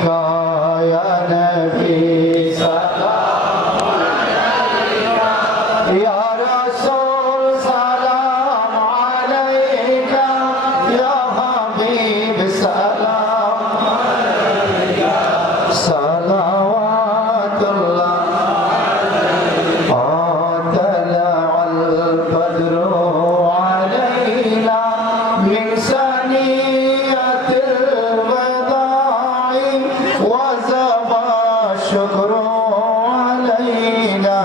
আলাইকা ইয়া নবী সালাম আলাইকা ইয়া রাসূল সালাম আলাইকা ইয়া হাবিব সালাম আলাইকা সালাওয়াতুল্লাহ شكر علينا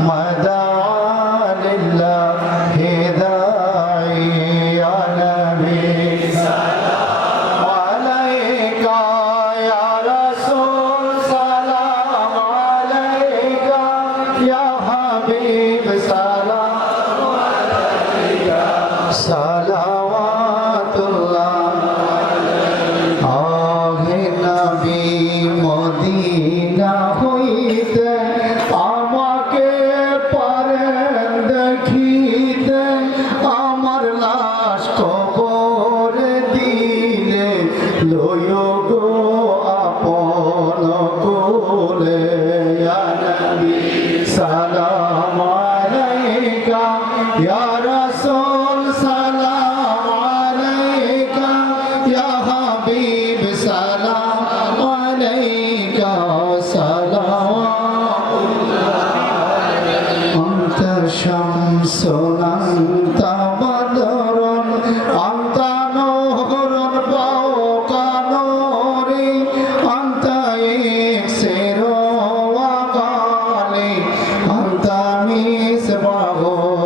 مدعا لله داعي يا نبي سلام عليك يا رسول سلام عليك يا حبيب سلام عليك صلوات الله মদিনা হইতে আমাকে পারেন দেখিতে আমার লাশ কবরে দিলে লইও গো আপন কোলে ইয়া নবী সালাম আলাইকা ইয়া রাসূল সালাম আলাইকা ইয়া হাবিব সালাম شمس أنت بدر أنت نور فوق نوري أنت إكسير وقالي أنت مصباح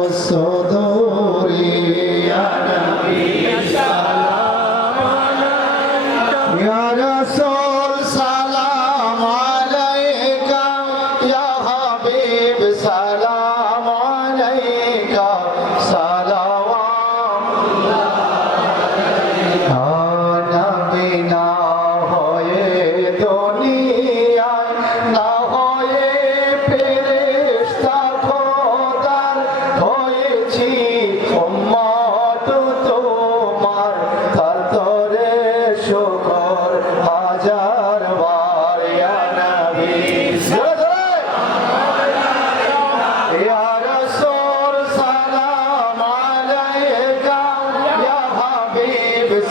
الصدور يا نبي سلام عليك يا رسول سلام عليك يا حبيب سلام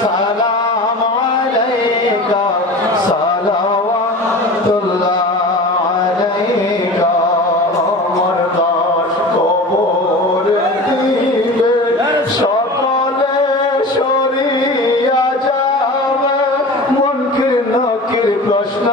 সালাম আলাইকা সালাওয়াতুল্লাহ আলাইকা আমার লাশ কবরে দিবে সকলে সরিয়া যাবে মুনকির নকির প্রশ্ন